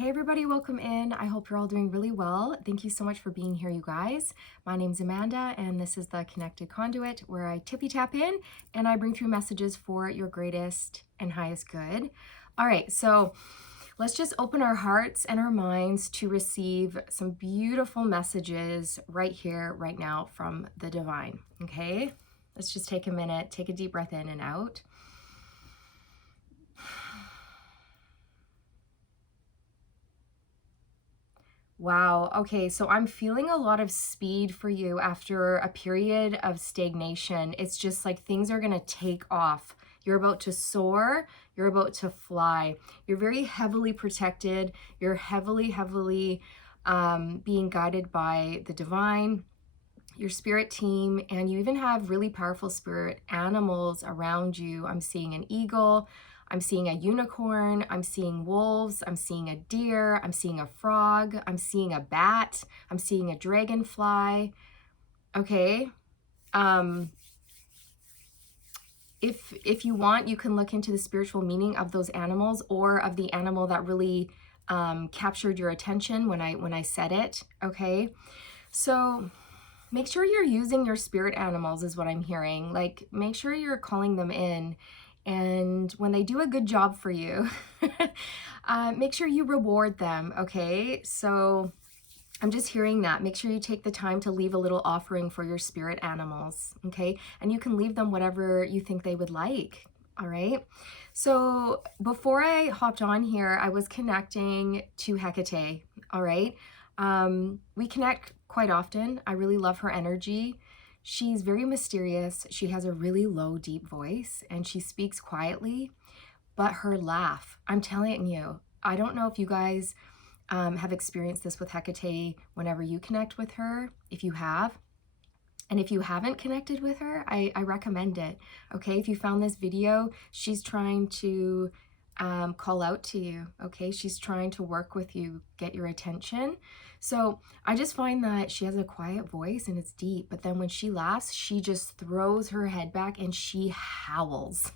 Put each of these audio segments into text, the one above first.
Hey everybody, welcome in. I hope you're all doing really well. Thank you so much for being here, you guys. My name's Amanda, and this is the Connected Conduit, where I tippy tap in and I bring through messages for your greatest and highest good. All right, so let's just open our hearts and our minds to receive some beautiful messages right here, right now from the divine. Okay, let's just take a minute, take a deep breath in and out. Wow. Okay. So I'm feeling a lot of speed for you after a period of stagnation. It's just like things are going to take off. You're about to soar. You're about to fly. You're very heavily protected. You're heavily being guided by the divine, your spirit team, and you even have really powerful spirit animals around you. I'm seeing an eagle. I'm seeing a unicorn, I'm seeing wolves, I'm seeing a deer, I'm seeing a frog, I'm seeing a bat, I'm seeing a dragonfly. Okay. If you want, you can look into the spiritual meaning of those animals or of the animal that really captured your attention when I said it. Okay. So make sure you're using your spirit animals is what I'm hearing. Like, make sure you're calling them in. And when they do a good job for you, make sure you reward them, okay? So I'm just hearing that. Make sure you take the time to leave a little offering for your spirit animals, okay? And you can leave them whatever you think they would like, all right? So before I hopped on here, I was connecting to Hecate, all right? We connect quite often. I really love her energy. She's very mysterious. She has a really low, deep voice, and she speaks quietly, but her laugh, I'm telling you, I don't know if you guys have experienced this with Hecate whenever you connect with her, if you have. And if you haven't connected with her, I recommend it. Okay, if you found this video, she's trying to call out to you. Okay, she's trying to work with you, get your attention. So I just find that she has a quiet voice and it's deep, but then when she laughs, she just throws her head back and she howls.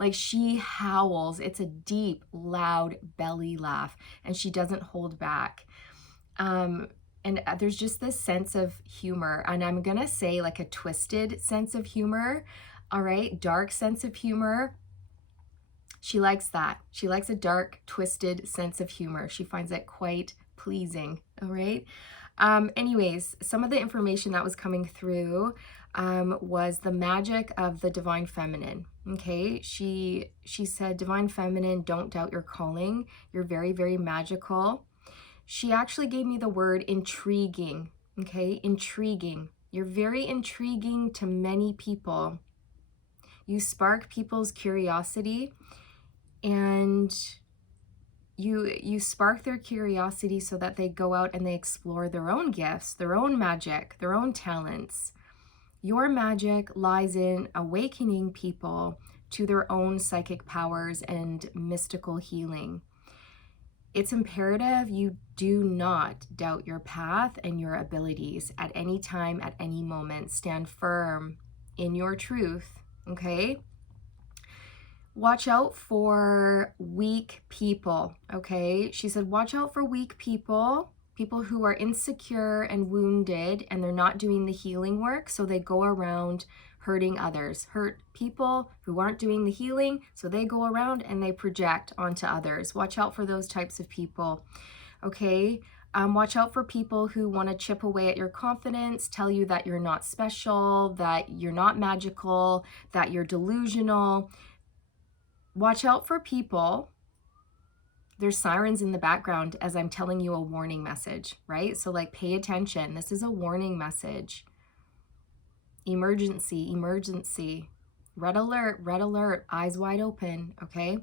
Like, she howls. It's a deep, loud belly laugh, and she doesn't hold back. And there's just this sense of humor, and I'm gonna say like a twisted sense of humor, all right? Dark sense of humor. She likes that. She likes a dark, twisted sense of humor. She finds it quite pleasing, all right? Anyways, some of the information that was coming through was the magic of the divine feminine, okay? She said, divine feminine, don't doubt your calling. You're very magical. She actually gave me the word intriguing, okay? Intriguing. You're very intriguing to many people. You spark people's curiosity, and you spark their curiosity so that they go out and they explore their own gifts, their own magic, their own talents. Your magic lies in awakening people to their own psychic powers and mystical healing. It's imperative you do not doubt your path and your abilities at any time, at any moment. Stand firm in your truth, okay? Watch out for weak people, okay? She said, watch out for weak people, people who are insecure and wounded, and they're not doing the healing work, so they go around hurting others. Hurt people who aren't doing the healing, so they go around and they project onto others. Watch out for those types of people, okay? Watch out for people who want to chip away at your confidence, tell you that you're not special, that you're not magical, that you're delusional. Watch out for people. There's sirens in the background as I'm telling you a warning message, right? So like, pay attention. This is a warning message. Emergency, emergency. Red alert, eyes wide open, okay?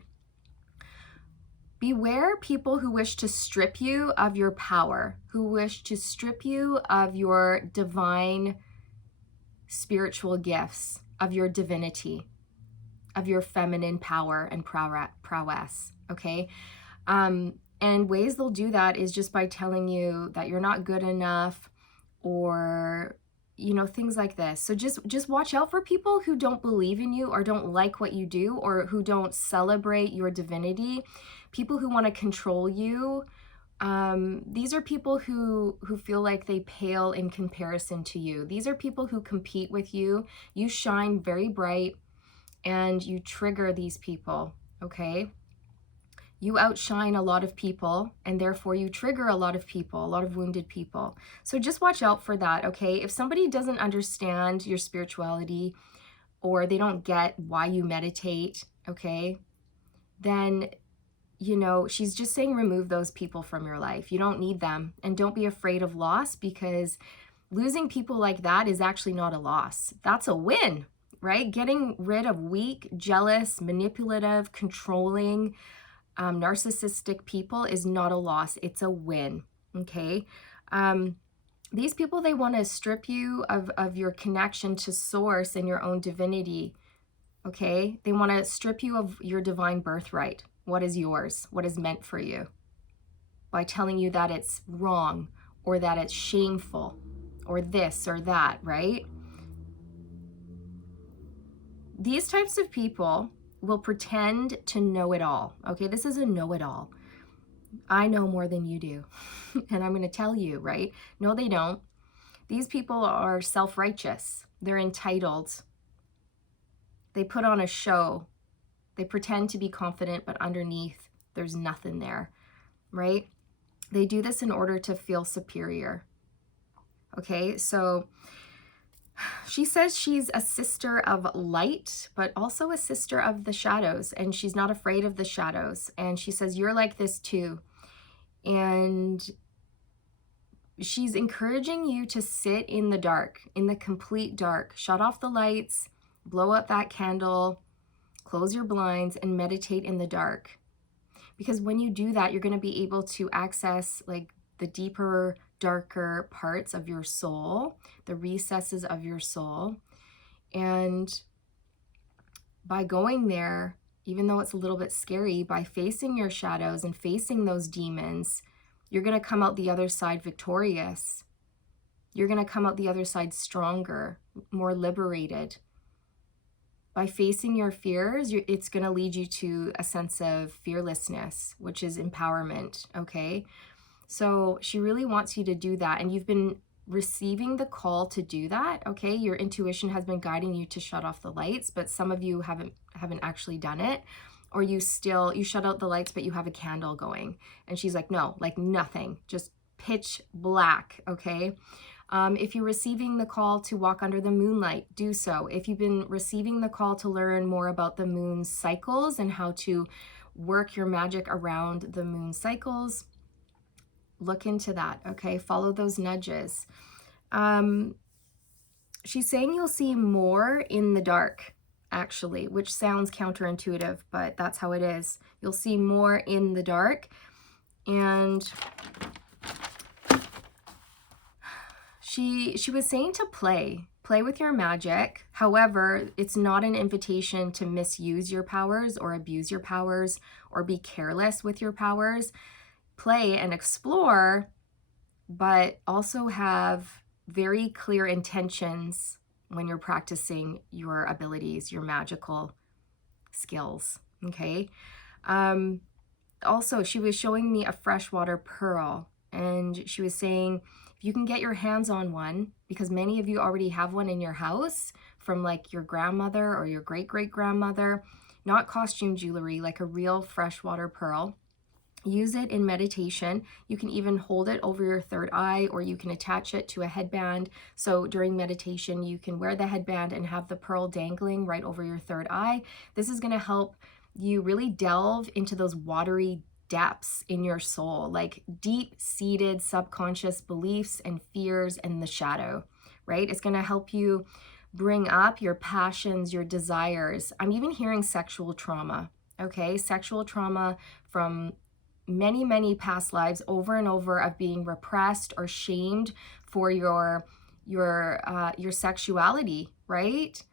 Beware people who wish to strip you of your power, who wish to strip you of your divine spiritual gifts, of your divinity, of your feminine power and prowess, okay? And ways they'll do that is just by telling you that you're not good enough, or you know, things like this. So just watch out for people who don't believe in you or don't like what you do or who don't celebrate your divinity, people who want to control you. These are people who feel like they pale in comparison to you. These are people who compete with you. You shine very bright and you trigger these people, okay? You outshine a lot of people and therefore you trigger a lot of people, a lot of wounded people. So just watch out for that, okay? If somebody doesn't understand your spirituality or they don't get why you meditate, okay, then, you know, she's just saying remove those people from your life. You don't need them. And don't be afraid of loss, because losing people like that is actually not a loss. That's a win, right? Getting rid of weak, jealous, manipulative, controlling, narcissistic people is not a loss. It's a win, okay? These people, they want to strip you of your connection to source and your own divinity, okay? They want to strip you of your divine birthright. What is yours? What is meant for you? By telling you that it's wrong or that it's shameful or this or that, right? These types of people will pretend to know it all, okay? This is a know-it-all. I know more than you do, and I'm going to tell you, right? No, they don't. These people are self-righteous. They're entitled. They put on a show. They pretend to be confident, but underneath, there's nothing there, right? They do this in order to feel superior, okay? So she says she's a sister of light, but also a sister of the shadows, and she's not afraid of the shadows. And she says, you're like this too. And she's encouraging you to sit in the dark, in the complete dark. Shut off the lights, blow out that candle, close your blinds, and meditate in the dark. Because when you do that, you're going to be able to access like the deeper, darker parts of your soul, the recesses of your soul. And by going there, even though it's a little bit scary, by facing your shadows and facing those demons, you're going to come out the other side victorious. You're going to come out the other side stronger, more liberated. By facing your fears, it's going to lead you to a sense of fearlessness, which is empowerment, okay? So she really wants you to do that, and you've been receiving the call to do that, okay? Your intuition has been guiding you to shut off the lights, but some of you haven't actually done it, or you shut out the lights, but you have a candle going. And she's like, no, like nothing, just pitch black, okay? If you're receiving the call to walk under the moonlight, do so. If you've been receiving the call to learn more about the moon's cycles and how to work your magic around the moon cycles, look into that, okay? Follow those nudges. She's saying you'll see more in the dark, actually, which sounds counterintuitive, but that's how it is. You'll see more in the dark. And she was saying to play with your magic. However, it's not an invitation to misuse your powers or abuse your powers or be careless with your powers. Play and explore, but also have very clear intentions when you're practicing your abilities, your magical skills, okay? Also, she was showing me a freshwater pearl, and she was saying, if you can get your hands on one, because many of you already have one in your house from like your grandmother or your great-great-grandmother, not costume jewelry, like a real freshwater pearl. Use it in meditation. You can even hold it over your third eye, or you can attach it to a headband. So during meditation, you can wear the headband and have the pearl dangling right over your third eye. This is going to help you really delve into those watery depths in your soul, like deep-seated subconscious beliefs and fears and the shadow, right? It's going to help you bring up your passions, your desires. I'm even hearing sexual trauma, okay? Sexual trauma from many past lives over and over of being repressed or shamed for your sexuality, right?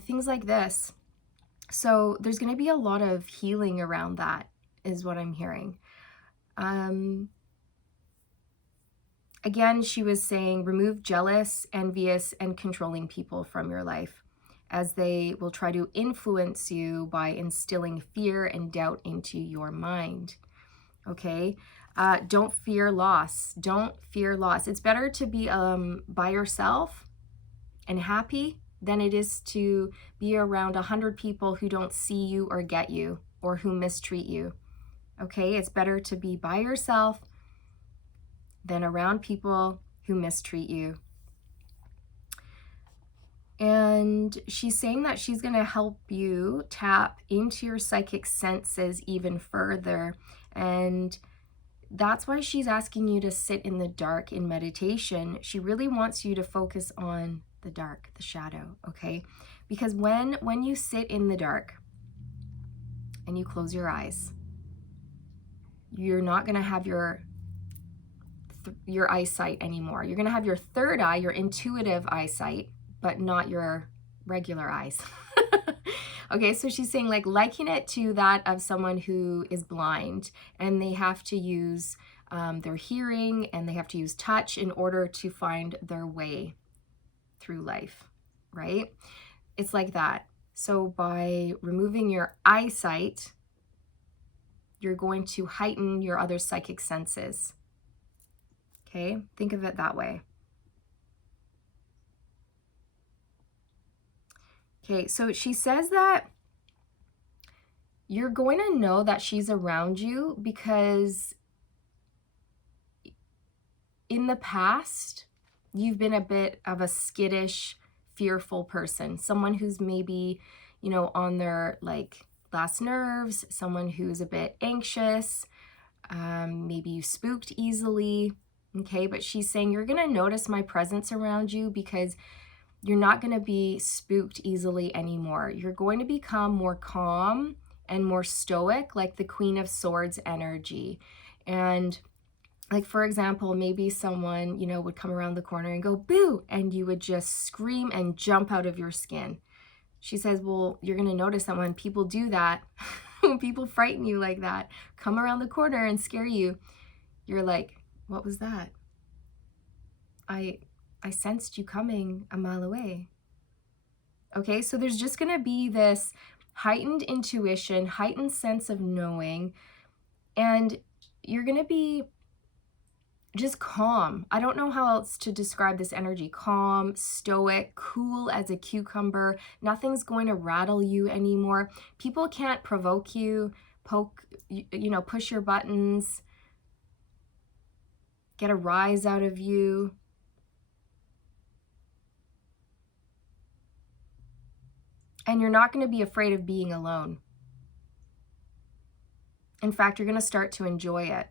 Things like this. So there's going to be a lot of healing around that, is what I'm hearing. And Again, she was saying, remove jealous, envious, and controlling people from your life, as they will try to influence you by instilling fear and doubt into your mind. Okay? Don't fear loss. Don't fear loss. It's better to be by yourself and happy than it is to be around 100 people who don't see you or get you or who mistreat you. Okay? It's better to be by yourself than around people who mistreat you. And she's saying that she's going to help you tap into your psychic senses even further. And that's why she's asking you to sit in the dark in meditation. She really wants you to focus on the dark, the shadow, okay? Because when you sit in the dark and you close your eyes, you're not going to have your eyesight anymore. You're going to have your third eye, your intuitive eyesight, but not your regular eyes. Okay, so she's saying, like, liken it to that of someone who is blind and they have to use their hearing and they have to use touch in order to find their way through life, right? It's like that. So by removing your eyesight, you're going to heighten your other psychic senses. Okay, think of it that way. Okay, so she says that you're going to know that she's around you because in the past, you've been a bit of a skittish, fearful person, someone who's maybe, you know, on their like last nerves, someone who's a bit anxious, maybe you spooked easily, okay? But she's saying you're going to notice my presence around you because you're not going to be spooked easily anymore. You're going to become more calm and more stoic, like the Queen of Swords energy. And like, for example, maybe someone, you know, would come around the corner and go, boo, and you would just scream and jump out of your skin. She says, well, you're going to notice that when people do that, when people frighten you like that, come around the corner and scare you, you're like, what was that? I sensed you coming a mile away. Okay, so there's just going to be this heightened intuition, heightened sense of knowing, and you're going to be just calm. I don't know how else to describe this energy. Calm, stoic, cool as a cucumber. Nothing's going to rattle you anymore. People can't provoke you, poke, you know, push your buttons, get a rise out of you. And you're not going to be afraid of being alone. In fact, you're going to start to enjoy it.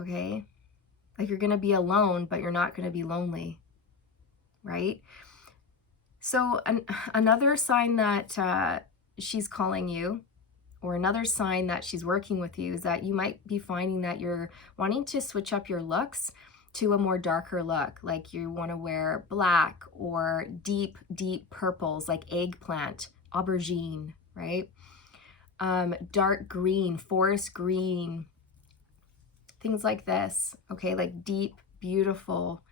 Okay? Like, you're going to be alone, but you're not going to be lonely, right? So another sign that she's calling you, or another sign that she's working with you, is that you might be finding that you're wanting to switch up your looks to a more darker look. Like you want to wear black or deep, deep purples like eggplant, aubergine, right? Dark green, forest green, things like this, okay? Like deep, beautiful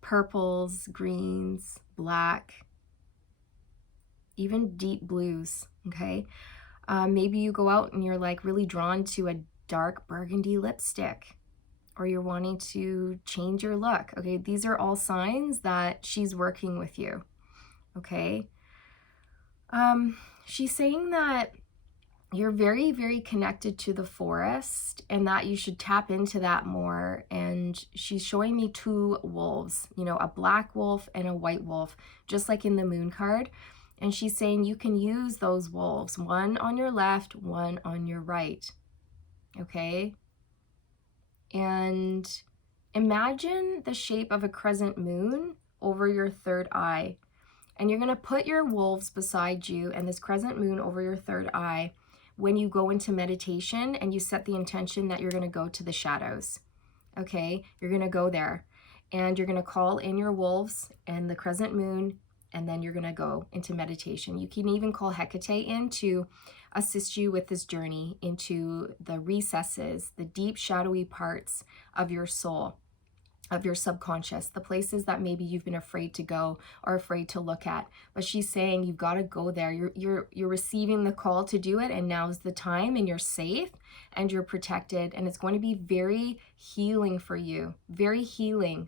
purples, greens, black, even deep blues, okay? Maybe you go out and you're like really drawn to a dark burgundy lipstick, or you're wanting to change your look, okay? These are all signs that she's working with you, okay? She's saying that you're very, very connected to the forest and that you should tap into that more. And she's showing me two wolves, you know, a black wolf and a white wolf, just like in the moon card. And she's saying you can use those wolves, one on your left, one on your right, okay? And imagine the shape of a crescent moon over your third eye. And you're going to put your wolves beside you and this crescent moon over your third eye when you go into meditation and you set the intention that you're going to go to the shadows, okay? You're going to go there and you're going to call in your wolves and the crescent moon, and then you're going to go into meditation. You can even call Hecate in to assist you with this journey into the recesses, the deep shadowy parts of your soul, of your subconscious, the places that maybe you've been afraid to go or afraid to look at. But she's saying you've got to go there. You're receiving the call to do it, and now's the time, and you're safe and you're protected, and it's going to be very healing for you. Very healing.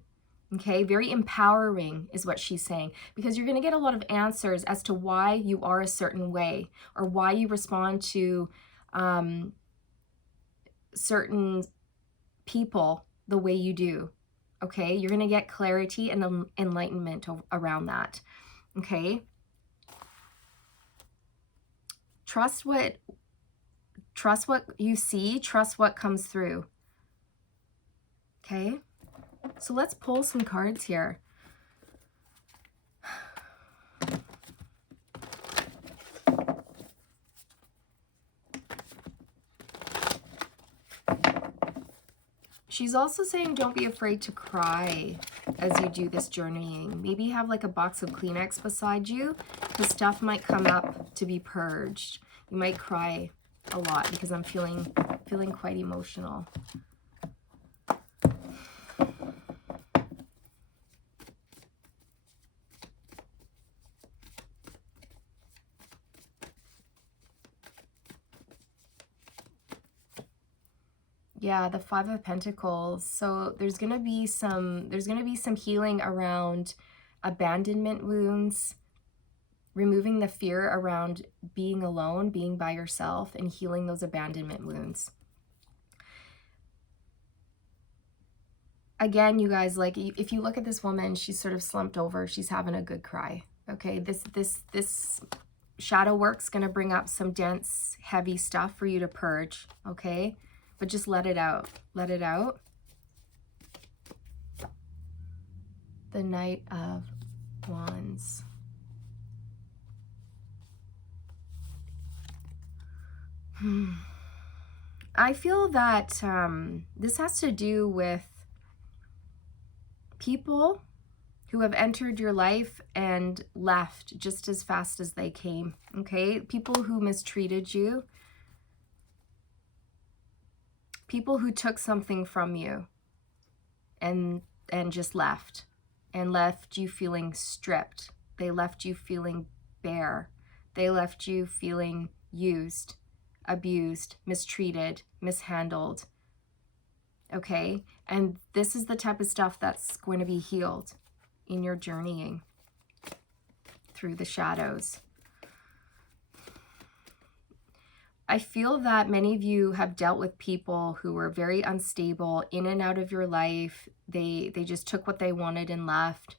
Okay, very empowering is what she's saying, because you're going to get a lot of answers as to why you are a certain way, or why you respond to certain people the way you do. Okay, you're going to get clarity and enlightenment around that. Okay, trust what you see, trust what comes through. Okay, so let's pull some cards here. She's also saying don't be afraid to cry as you do this journeying. Maybe have like a box of Kleenex beside you, because stuff might come up to be purged. You might cry a lot, because I'm feeling quite emotional. Yeah, the Five of Pentacles. So there's gonna be some healing around abandonment wounds, removing the fear around being alone, being by yourself, and healing those abandonment wounds. Again, you guys, like, if you look at this woman, she's sort of slumped over. She's having a good cry. Okay, this shadow work's gonna bring up some dense, heavy stuff for you to purge. Okay. But just let it out. Let it out. The Knight of Wands. I feel that this has to do with people who have entered your life and left just as fast as they came. Okay? People who mistreated you. People who took something from you and just left, and left you feeling stripped. They left you feeling bare. They left you feeling used, abused, mistreated, mishandled. Okay? And this is the type of stuff that's going to be healed in your journeying through the shadows. I feel that many of you have dealt with people who were very unstable, in and out of your life. They just took what they wanted and left.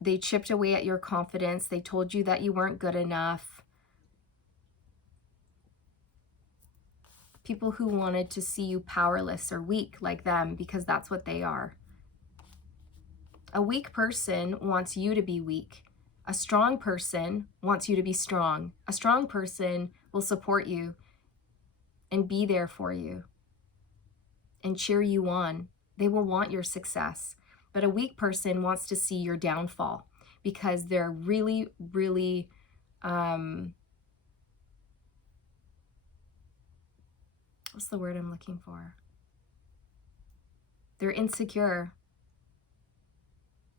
They chipped away at your confidence. They told you that you weren't good enough. People who wanted to see you powerless or weak like them, because that's what they are. A weak person wants you to be weak. A strong person wants you to be strong. A strong person will support you and be there for you and cheer you on. They will want your success. But a weak person wants to see your downfall, because they're really, really what's the word I'm looking for? They're insecure,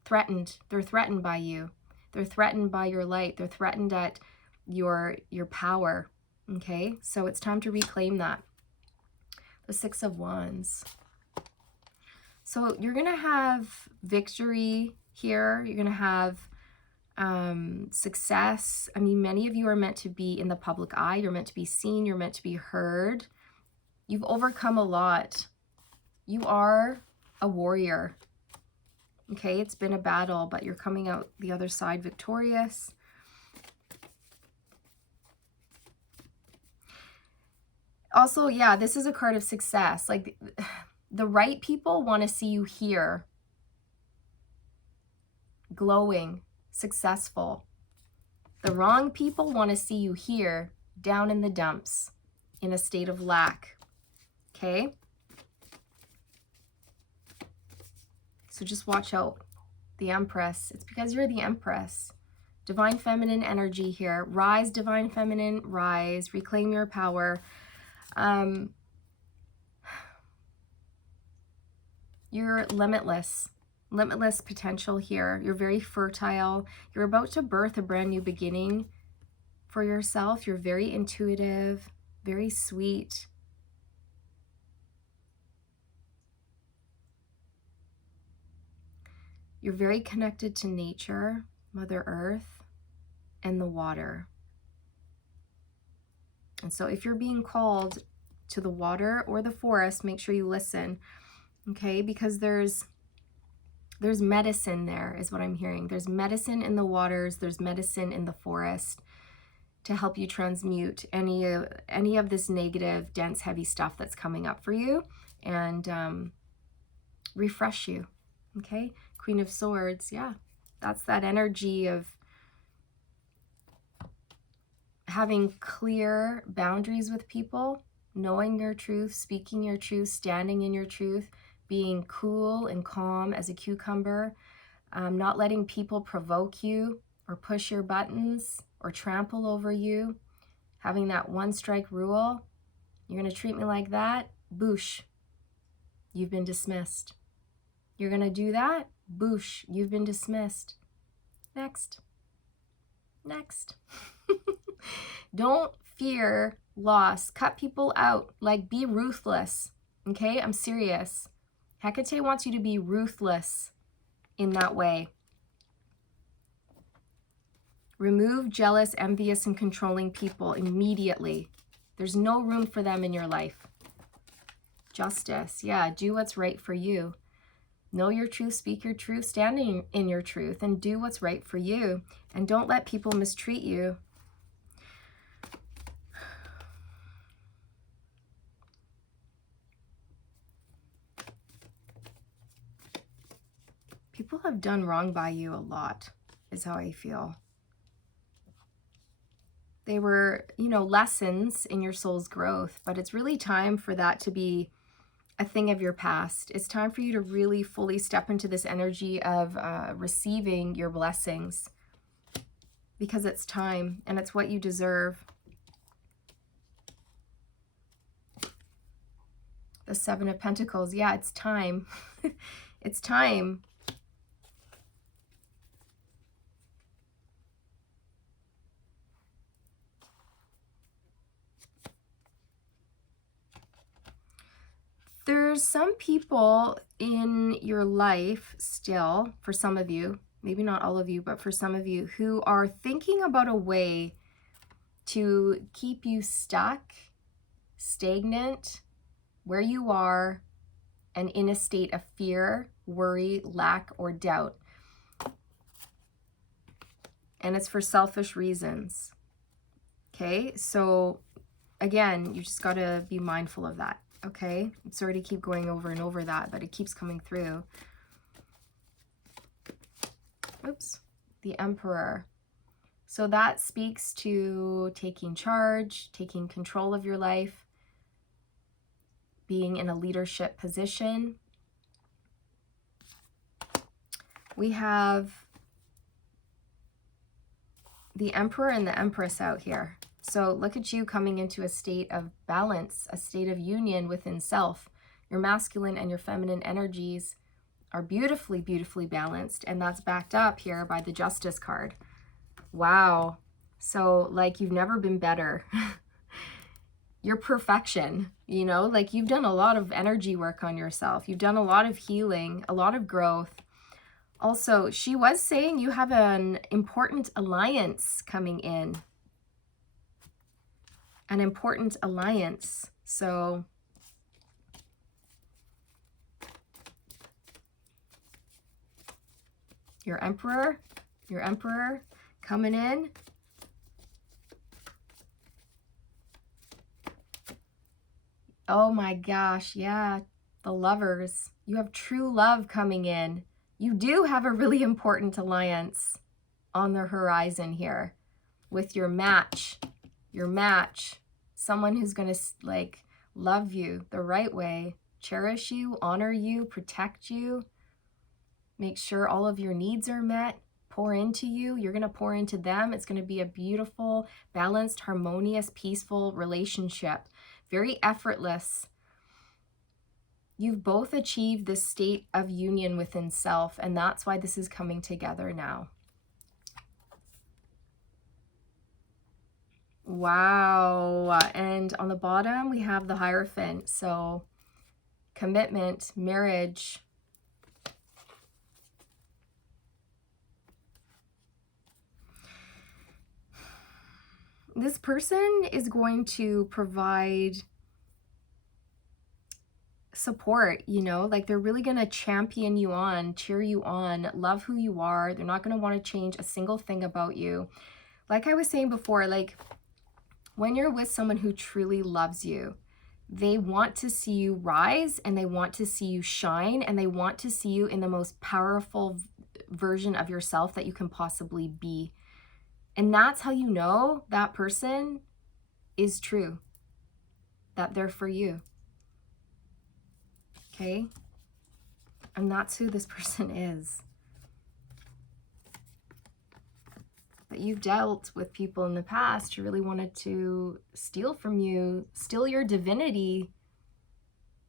threatened. They're threatened by you. They're threatened by your light. They're threatened at your power. Okay, so it's time to reclaim that. The Six of Wands. So you're going to have victory here. You're going to have success. I mean, many of you are meant to be in the public eye. You're meant to be seen. You're meant to be heard. You've overcome a lot. You are a warrior. Okay, it's been a battle, but you're coming out the other side victorious. Also, yeah, this is a card of success. Like, the right people want to see you here, glowing, successful. The wrong people want to see you here, down in the dumps, in a state of lack. Okay? So just watch out. The Empress. It's because you're the Empress. Divine feminine energy here. Rise, divine feminine, rise. Reclaim your power. You're limitless. Limitless potential here. You're very fertile. You're about to birth a brand new beginning for yourself. You're very intuitive, very sweet. You're very connected to nature, Mother Earth, and the water. And so if you're being called to the water or the forest, make sure you listen, okay? Because there's medicine there, is what I'm hearing. There's medicine in the waters, there's medicine in the forest to help you transmute any of this negative, dense, heavy stuff that's coming up for you, and refresh you, okay? Queen of Swords, yeah. That's that energy of having clear boundaries with people, knowing your truth, speaking your truth, standing in your truth, being cool and calm as a cucumber, not letting people provoke you or push your buttons or trample over you, having that one strike rule. You're going to treat me like that? Boosh. You've been dismissed. You're going to do that? Boosh. You've been dismissed. Next. Next. Don't fear loss. Cut people out. Like, be ruthless. Okay? I'm serious. Hecate wants you to be ruthless in that way. Remove jealous, envious, and controlling people immediately. There's no room for them in your life. Justice. Yeah, do what's right for you. Know your truth, speak your truth, stand in your truth, and do what's right for you. And don't let people mistreat you. People have done wrong by you a lot, is how I feel. They were, lessons in your soul's growth, but it's really time for that to be a thing of your past. It's time for you to really fully step into this energy of receiving your blessings, because it's time and it's what you deserve. The Seven of Pentacles. Yeah, it's time. It's time. There's some people in your life still, for some of you, maybe not all of you, but for some of you, who are thinking about a way to keep you stuck, stagnant, where you are, and in a state of fear, worry, lack, or doubt. And it's for selfish reasons. Okay, so again, you just got to be mindful of that. Okay, I'm sorry to keep going over and over that, but it keeps coming through. Oops, the Emperor. So that speaks to taking charge, taking control of your life, being in a leadership position. We have the Emperor and the Empress out here. So look at you coming into a state of balance, a state of union within self. Your masculine and your feminine energies are beautifully, beautifully balanced. And that's backed up here by the Justice card. Wow. So like you've never been better. You're perfection, like you've done a lot of energy work on yourself. You've done a lot of healing, a lot of growth. Also, she was saying you have an important alliance coming in. An important alliance. So your Emperor coming in. Oh my gosh, yeah, the Lovers. You have true love coming in. You do have a really important alliance on the horizon here with your match. Your match, someone who's going to love you the right way, cherish you, honor you, protect you, make sure all of your needs are met, pour into you, you're going to pour into them. It's going to be a beautiful, balanced, harmonious, peaceful relationship. Very effortless. You've both achieved this state of union within self, and that's why this is coming together now. Wow. And on the bottom, we have the Hierophant. So commitment, marriage. This person is going to provide support, you know, like they're really going to champion you on, cheer you on, love who you are. They're not going to want to change a single thing about you. Like I was saying before, like when you're with someone who truly loves you, they want to see you rise and they want to see you shine and they want to see you in the most powerful version of yourself that you can possibly be. And that's how you know that person is true, that they're for you. Okay? And that's who this person is. But you've dealt with people in the past who really wanted to steal from you, steal your divinity,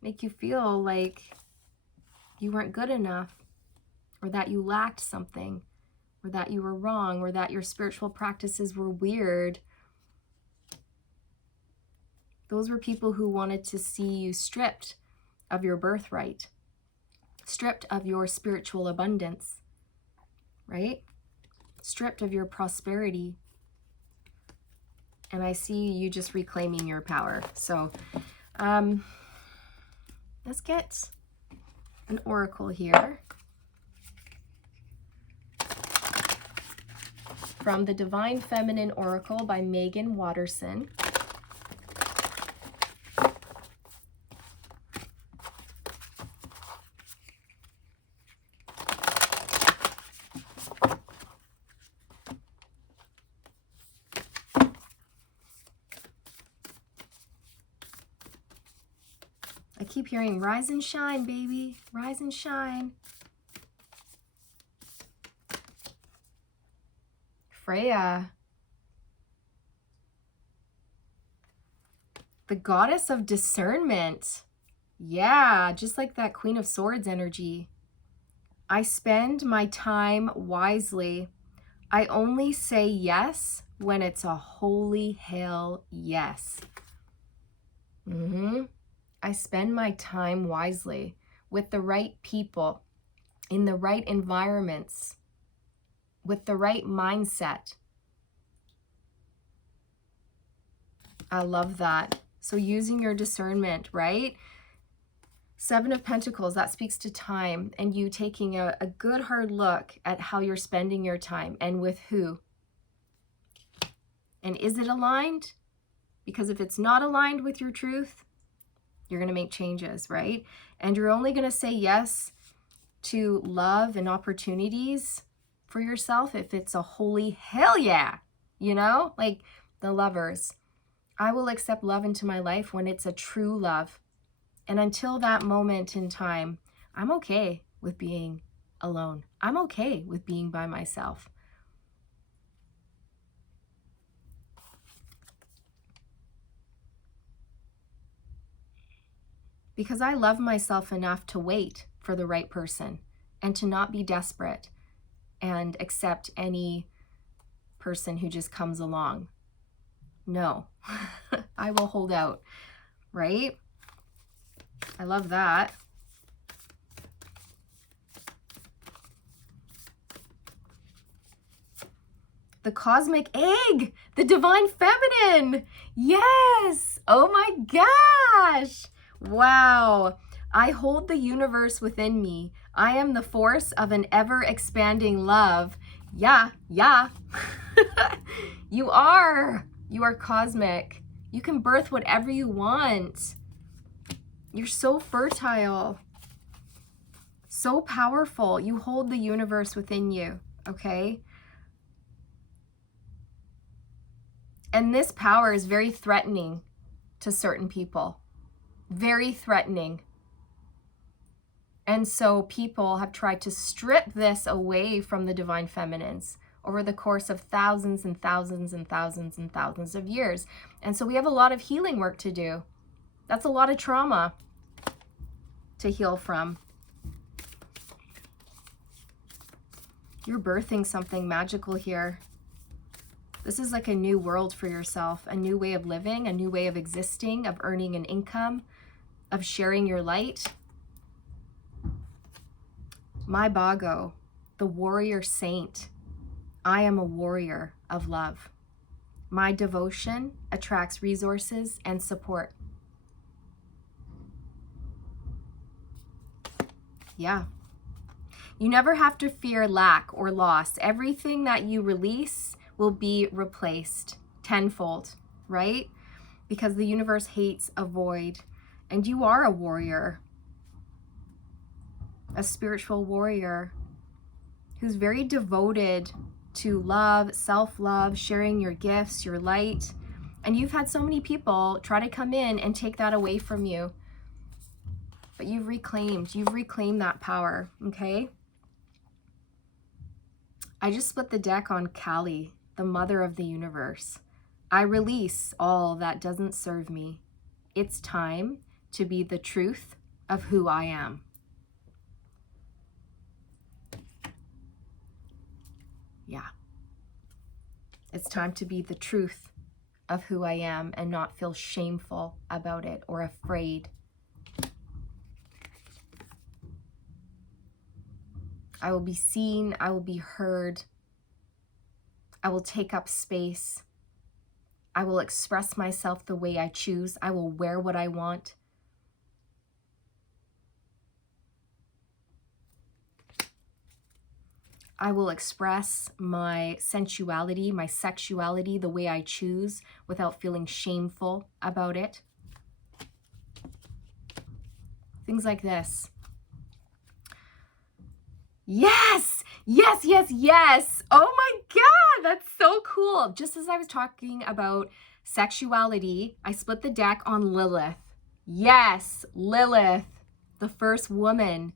make you feel like you weren't good enough, or that you lacked something, or that you were wrong, or that your spiritual practices were weird. Those were people who wanted to see you stripped of your birthright, stripped of your spiritual abundance, right? Stripped of your prosperity. And I see you just reclaiming your power. So let's get an oracle here from the Divine Feminine Oracle by Megan Watterson. I keep hearing, rise and shine, baby. Rise and shine. Freya. The goddess of discernment. Yeah, just like that Queen of Swords energy. I spend my time wisely. I only say yes when it's a holy hell yes. I spend my time wisely with the right people, in the right environments, with the right mindset. I love that. So using your discernment, right? Seven of Pentacles, that speaks to time, and you taking a good hard look at how you're spending your time and with who. And is it aligned? Because if it's not aligned with your truth, you're going to make changes, right? And you're only going to say yes to love and opportunities for yourself if it's a holy hell yeah, you know? Like the Lovers. I will accept love into my life when it's a true love. And until that moment in time, I'm okay with being alone. I'm okay with being by myself. Because I love myself enough to wait for the right person and to not be desperate and accept any person who just comes along. No, I will hold out, right? I love that. The Cosmic Egg, the Divine Feminine. Yes. Oh my gosh. Wow. I hold the universe within me. I am the force of an ever-expanding love. Yeah. You are cosmic. You can birth whatever you want. You're so fertile, so powerful. You hold the universe within you, okay? And this power is very threatening to certain people. Very threatening. And so people have tried to strip this away from the divine feminines over the course of thousands and thousands and thousands and thousands of years. And so we have a lot of healing work to do. That's a lot of trauma to heal from. You're birthing something magical here. This is like a new world for yourself, a new way of living, a new way of existing, of earning an income, of sharing your light. My Bago, the warrior saint. I am a warrior of love. My devotion attracts resources and support. Yeah. You never have to fear lack or loss. Everything that you release will be replaced tenfold, right? Because the universe hates a void, and you are a warrior, a spiritual warrior who's very devoted to love, self-love, sharing your gifts, your light. And you've had so many people try to come in and take that away from you. But you've reclaimed that power, okay? I just split the deck on Kali, the mother of the universe. I release all that doesn't serve me. It's time to be the truth of who I am. Yeah. It's time to be the truth of who I am and not feel shameful about it or afraid. I will be seen, I will be heard, I will take up space, I will express myself the way I choose, I will wear what I want. I will express my sensuality, my sexuality the way I choose without feeling shameful about it. Things like this. Yes, yes, yes, yes. Oh my God, that's so cool. Just as I was talking about sexuality, I split the deck on Lilith. Yes, Lilith, the first woman.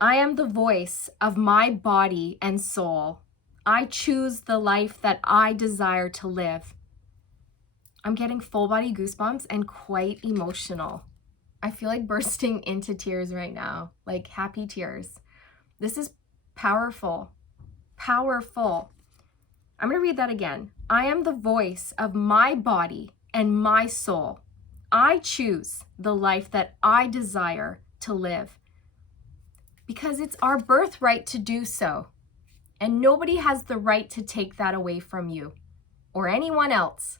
I am the voice of my body and soul. I choose the life that I desire to live. I'm getting full body goosebumps and quite emotional. I feel like bursting into tears right now, like happy tears. This is powerful, powerful. I'm going to read that again. I am the voice of my body and my soul. I choose the life that I desire to live because it's our birthright to do so. And nobody has the right to take that away from you or anyone else.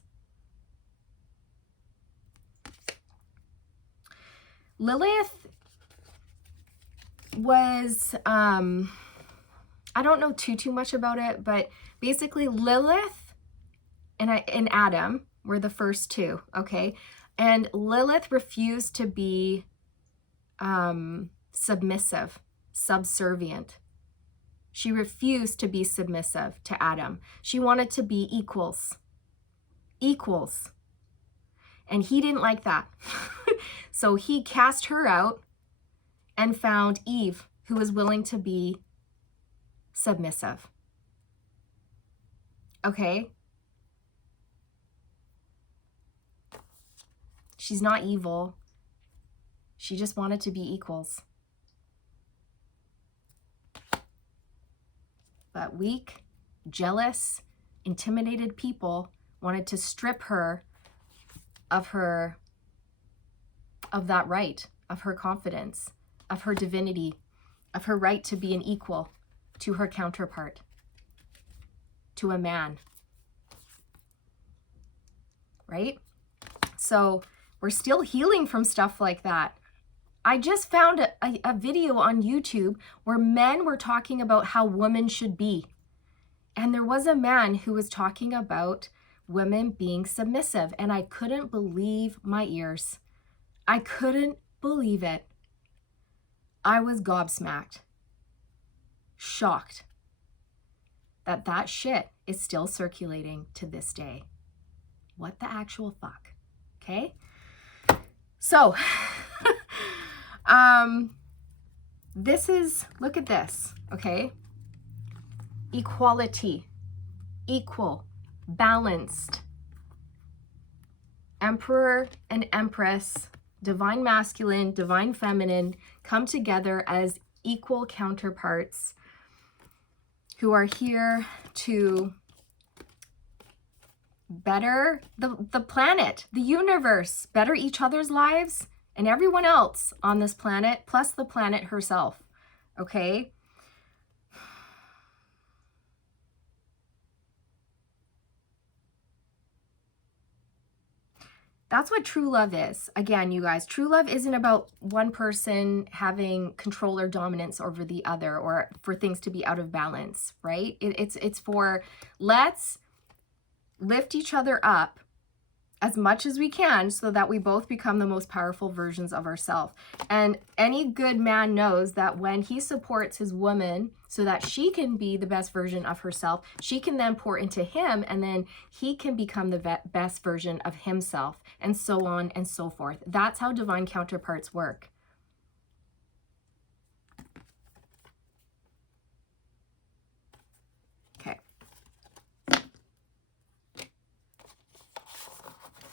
Lilith was, I don't know too much about it, but basically Lilith and Adam were the first two, okay? And Lilith refused to be submissive, subservient. She refused to be submissive to Adam. She wanted to be equals. Equals. And he didn't like that. So he cast her out and found Eve, who was willing to be submissive. Okay? She's not evil. She just wanted to be equals. But weak, jealous, intimidated people wanted to strip her of that right, of her confidence, of her divinity, of her right to be an equal to her counterpart, to a man. Right? So we're still healing from stuff like that. I just found a video on YouTube where men were talking about how women should be. And there was a man who was talking about women being submissive. And I couldn't believe my ears. I couldn't believe it. I was gobsmacked. Shocked that that shit is still circulating to this day. What the actual fuck? Okay? So, This is, look at this, okay? Equality, equal, balanced. Emperor and Empress, divine masculine, divine feminine, come together as equal counterparts who are here to better the planet, the universe, better each other's lives and everyone else on this planet, plus the planet herself, okay? That's what true love is. Again, you guys, true love isn't about one person having control or dominance over the other or for things to be out of balance, right? It's for let's lift each other up as much as we can so that we both become the most powerful versions of ourselves. And any good man knows that when he supports his woman so that she can be the best version of herself, she can then pour into him and then he can become the best version of himself, and so on and so forth. That's how divine counterparts work. Okay.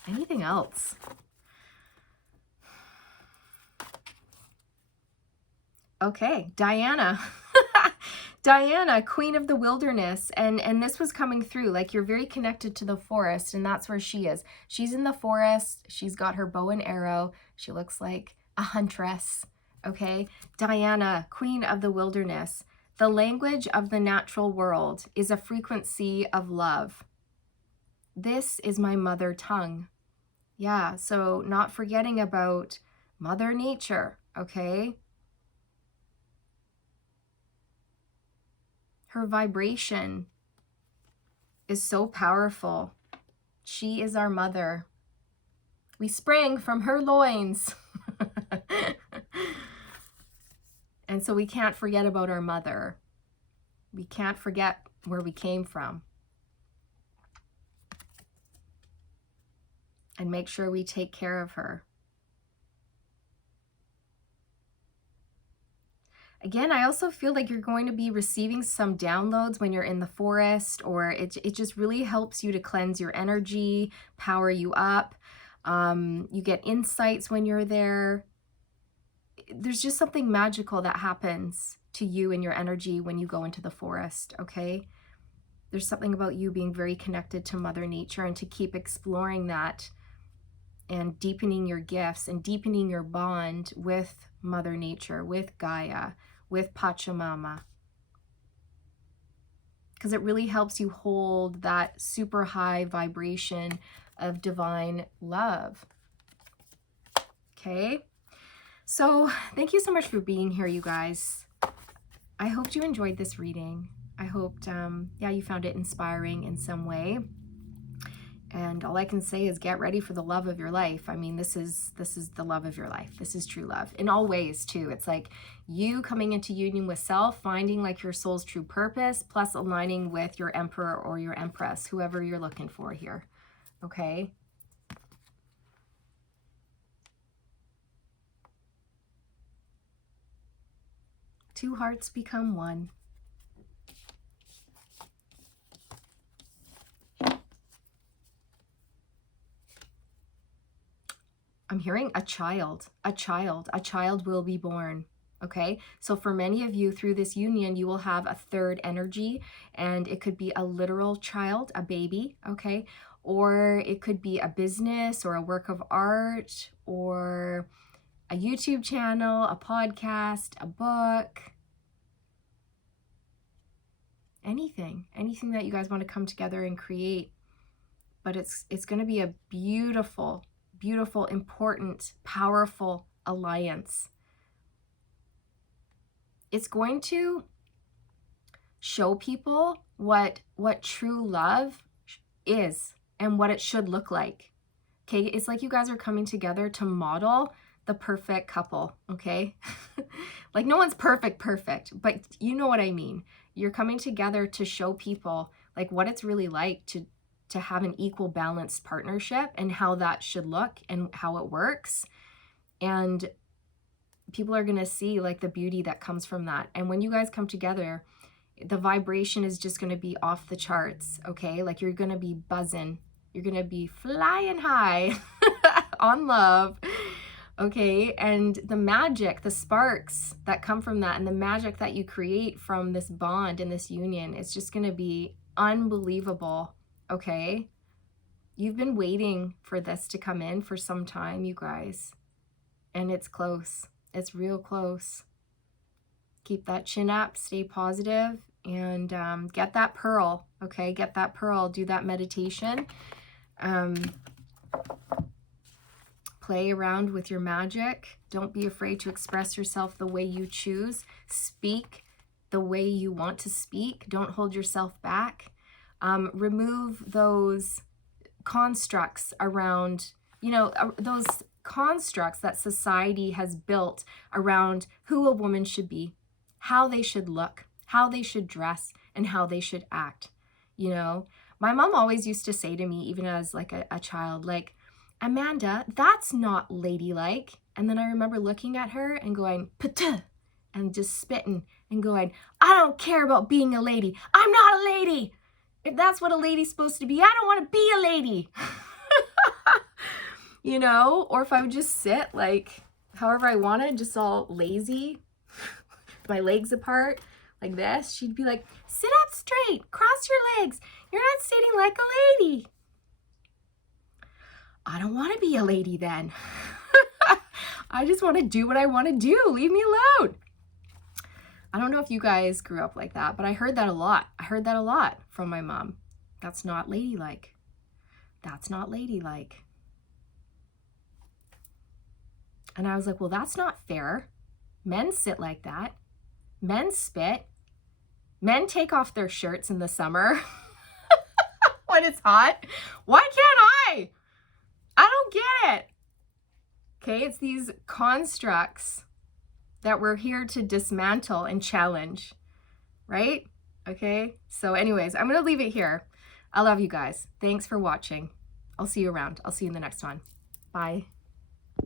Anything else? Okay, Diana. Diana, Queen of the Wilderness. And this was coming through, like you're very connected to the forest, and that's where she is. She's in the forest. She's got her bow and arrow. She looks like a huntress. Okay, Diana, Queen of the Wilderness. The language of the natural world is a frequency of love. This is my mother tongue. Yeah, so not forgetting about Mother Nature, okay? Her vibration is so powerful. She is our mother. We sprang from her loins. And so we can't forget about our mother. We can't forget where we came from. And make sure we take care of her. Again, I also feel like you're going to be receiving some downloads when you're in the forest, or it just really helps you to cleanse your energy, power you up. You get insights when you're there. There's just something magical that happens to you and your energy when you go into the forest, okay? There's something about you being very connected to Mother Nature, and to keep exploring that and deepening your gifts and deepening your bond with Mother Nature, with Gaia, with Pachamama. Because it really helps you hold that super high vibration of divine love. Okay? So thank you so much for being here, you guys. I hoped you enjoyed this reading. I hoped, you found it inspiring in some way. And all I can say is get ready for the love of your life. I mean, this is the love of your life. This is true love in all ways too. It's like you coming into union with self, finding like your soul's true purpose, plus aligning with your emperor or your empress, whoever you're looking for here. Okay? Two hearts become one. I'm hearing a child will be born. Okay, so for many of you through this union, you will have a third energy, and it could be a literal child, a baby, okay, or it could be a business or a work of art or a YouTube channel, a podcast, a book, anything that you guys want to come together and create. But it's going to be a beautiful, important, powerful alliance. It's going to show people what true love is and what it should look like. Okay, it's like you guys are coming together to model the perfect couple, okay? Like no one's perfect, but you know what I mean. You're coming together to show people like what it's really like to have an equal balanced partnership and how that should look and how it works. And people are going to see like the beauty that comes from that. And when you guys come together, the vibration is just going to be off the charts. Okay. Like you're going to be buzzing. You're going to be flying high on love. Okay. And the magic, the sparks that come from that, and the magic that you create from this bond and this union, it's just going to be unbelievable. Okay. You've been waiting for this to come in for some time, you guys. And it's close. It's real close. Keep that chin up, stay positive, and get that pearl, okay? Get that pearl, do that meditation. Play around with your magic. Don't be afraid to express yourself the way you choose. Speak the way you want to speak. Don't hold yourself back. Remove those constructs around, you know, those constructs that society has built around who a woman should be, how they should look, how they should dress, and how they should act. You know, my mom always used to say to me, even as like a child, like, Amanda, that's not ladylike. And then I remember looking at her and going, "Patuh," and just spitting and going, I don't care about being a lady. I'm not a lady. If that's what a lady's supposed to be, I don't want to be a lady. You know, or if I would just sit like however I wanted, just all lazy, my legs apart like this, she'd be like, sit up straight, cross your legs. You're not sitting like a lady. I don't want to be a lady then. I just want to do what I want to do. Leave me alone. I don't know if you guys grew up like that, but I heard that a lot. I heard that a lot from my mom. That's not ladylike. That's not ladylike. And I was like, well, that's not fair. Men sit like that. Men spit. Men take off their shirts in the summer when it's hot. Why can't I? I don't get it. Okay, it's these constructs that we're here to dismantle and challenge, right? Okay, so anyways, I'm going to leave it here. I love you guys. Thanks for watching. I'll see you around. I'll see you in the next one. Bye.